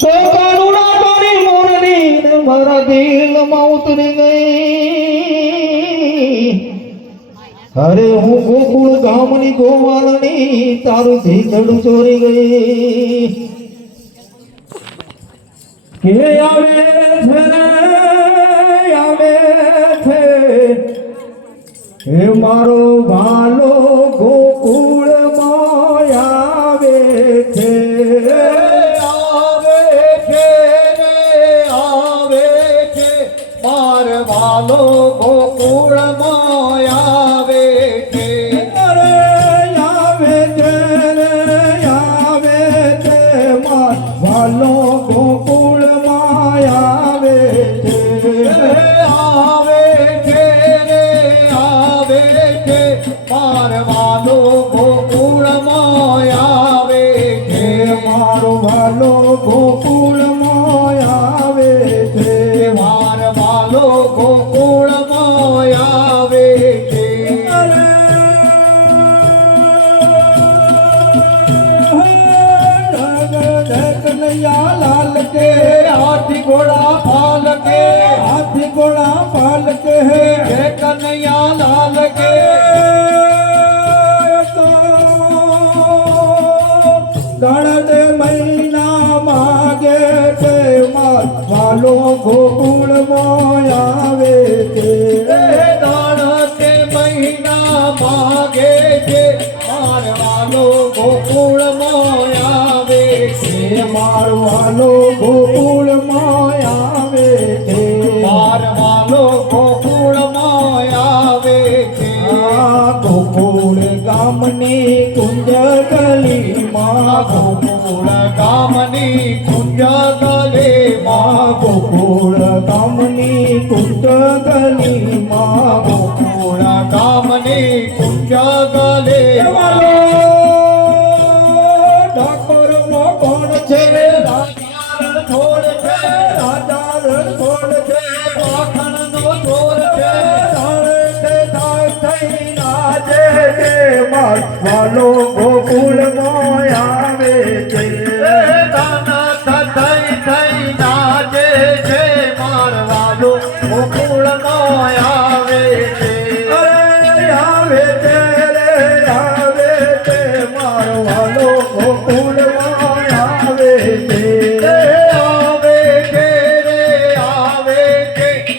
તો કરુણા તારી મોરલી ને મારા દિલમાં ઉતરી ગઈ અરે હું ગોકુળ ગામની ગોવાળની તારું ધીધડું ચોરી ગઈ કે આવે છે હે મારો ભાલો ગોકુળ માં આવે છે માર ભાલો ગોકુળ માં આવે છે અરે આવે છે માર ભાલો ગોકુળ માં આવે છે માર ભાલો ગોકુળ માં આવે છે મારો ભાલો ગોકુળ માં આવે છે માર ભાલો ગોકુળ માં આવે છે કનૈયા લાલ કે હાથી ઘોડા પાલ કે હાથી ઘોડા પાલ કે હે કનૈયા લાલ કે ગણત મહિના માગે છે માર ભાલો ગોકુળ માં આવે છે ગણતે મહિના માગે છે માર ભાલો ગોકુળ માં આવે છે મારો ભાલો ગોકુળ માં આવે છે માર ભાલો ગોકુળ માં આવે છે ગોકુળ ગામની કુંજ ગલીમાં ગોકુળ ગામની કુંજ ગલીમાં ગોકુળ ગામની કુંજ ગલીમાં ગોકુળ ગામની કુંજ ગલીમાં ડાકોર કોણ છે રાજા રણછોડ છે રાજા રણછોડ છે પાખણનો ચોર છે થઈ નાચે છે માર ભાલો ગોકુળ માં આવે છે થઈ નાચે છે માર ભાલો ગોકુળ માં આવે છે આવે છે માર ભાલો ગોકુળ માં આવે છે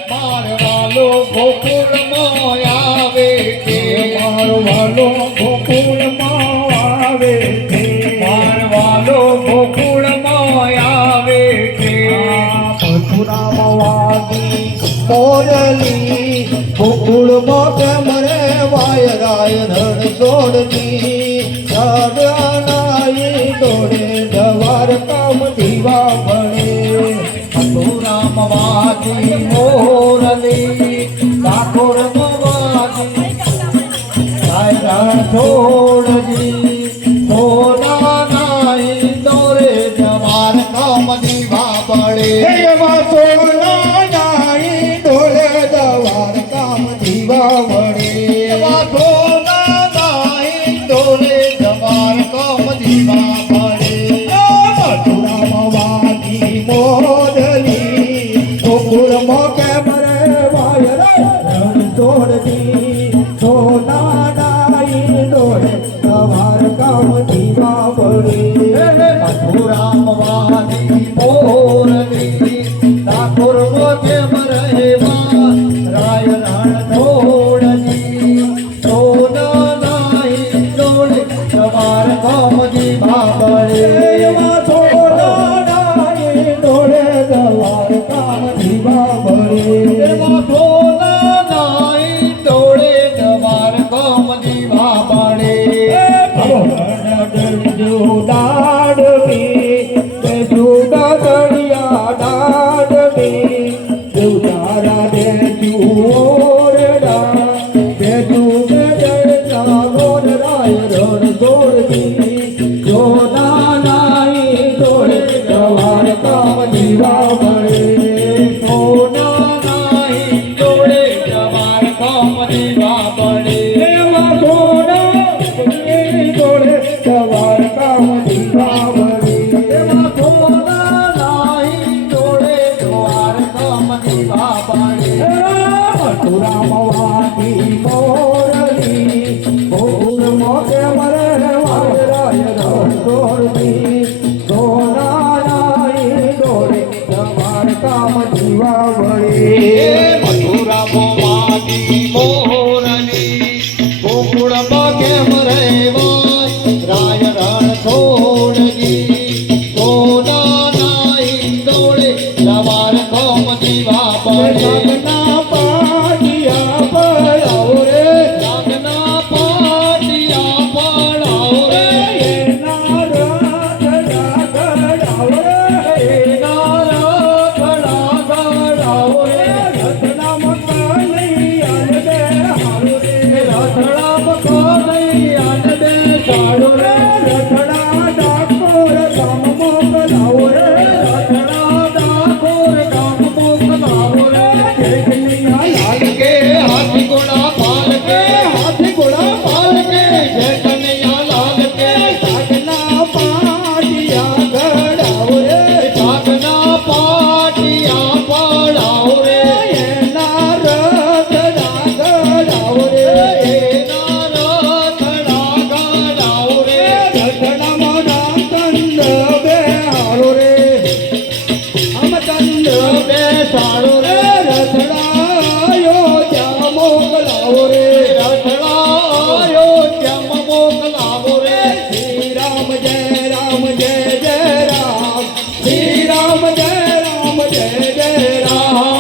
માર ભાલો ગોકુળ માં આવે છે મારો ભાલો ગોકુળ માં આવે છે માર ભાલો ગોકુળ માં આવે છે મથુરામ વાગી મોરલી ગોકુળ માં કેમ રે વાયરાય રણછોડની નાઈ દોડે જવાર કામ દીવા ભણે મથુરામ વાગી મોરલી ઠાકોર વાગી રણછોડજી સોના નાઈ દોરે જવાર કામ દીવા પડે એમાં સોના નાઈ દોડે જવાર કામ દીવા ભણે સોના નાઈ દોરે જવાર કામ દીવા પડે મથુરામ વાગી મોરલી ગોકુળ માં કેમ રે વાયરાય રણછોડની સોના નાઈ દોડે જવાર કામ દીવા ભણે મથુરામ વાગી મોરલી ઠાકોર કેમ રહેવા રાય રણછોડજી સોના નાઈ દોડે જવાર કામ દીવા પડે એમાં સોના નાઈ દોડે જવાર કામ દીવા ભણે સોના નાઈ દોડે જવાર કામ દીવા પડે દાડવી